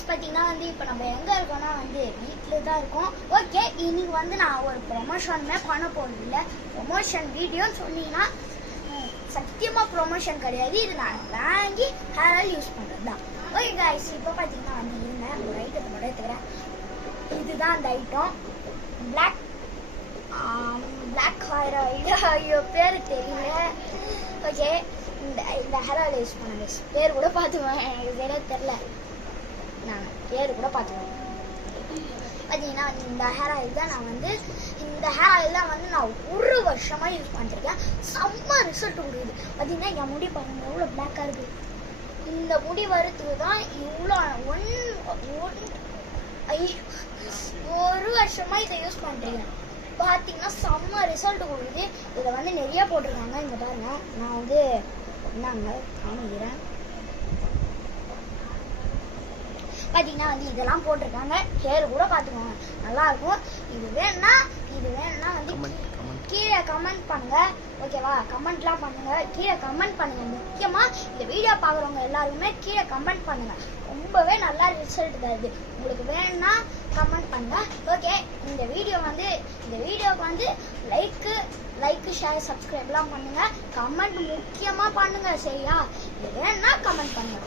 Guys பார்த்தீங்கன்னா இப்போ நம்ம எங்கே இருக்கோம்னா வீட்டில் தான் இருக்கோம். ஓகே, இன்னைக்கு நான் ஒரு ப்ரொமோஷனுமே பண்ண போகிறது இல்லை. ப்ரொமோஷன் வீடியோன்னு சொன்னீங்கன்னா சத்தியமாக ப்ரொமோஷன் கிடையாது. இது நான் வாங்கி ஹேர் ஆயில் யூஸ் பண்ணுறது தான். ஓகே கைஸ், இப்போ பார்த்தீங்கன்னா இருந்தேன் ஒரு ஐட்டத்தை மட்டும் எடுத்துக்கிறேன். இதுதான் அந்த ஐட்டம், பிளாக் ஹேர் ஆயில். ஐயோ பேர் தெரியல. ஓகே, இந்த ஹேர் ஆயில் யூஸ் பண்ணுங்க. பேர் கூட பார்த்துவேன், எனக்கு சரியாக தெரில. நான் பேர் கூட பார்த்துவேன். பார்த்தீங்கன்னா இந்த ஹேர் ஆயில் தான் இந்த ஹேர் ஆயில் தான் நான் ஒரு வருஷமாக யூஸ் பண்ணிருக்கேன். செம்ம ரிசல்ட் கொடுக்குது. பார்த்தீங்கன்னா என் முடி பாருங்க எவ்வளோ பிளாக்காக இருக்குது. இந்த முடி வரத்துக்கு தான் இவ்வளோ ஒரு வருஷமாக இதை யூஸ் பண்ணுறேன். பார்த்தீங்கன்னா செம்ம ரிசல்ட் கொடுக்குது. இதை நிறைய போட்டிருக்காங்க. இங்கே பாருங்க, நான் என்னங்க காமிக்கிறேன். பார்த்தீங்கன்னா இதெல்லாம் போட்டிருக்காங்க. ஹேர் கூட பார்த்துக்கோங்க, நல்லாயிருக்கும். இது வேணும்னா கீழே கமெண்ட் பண்ணுங்க. ஓகேவா, கமெண்ட்லாம் பண்ணுங்க, கீழே கமெண்ட் பண்ணுங்க. முக்கியமாக இந்த வீடியோ பார்க்குறவங்க எல்லாருமே கீழே கமெண்ட் பண்ணுங்க. ரொம்பவே நல்லா ரிசல்ட் தருது. உங்களுக்கு வேணும்னா கமெண்ட் பண்ணுங்க. ஓகே, இந்த வீடியோக்கு லைக்கு ஷேர் சப்ஸ்கிரைப்லாம் பண்ணுங்க. கமெண்ட் முக்கியமாக பண்ணுங்க, சரியா? இது வேணும்னா கமெண்ட் பண்ணுங்க.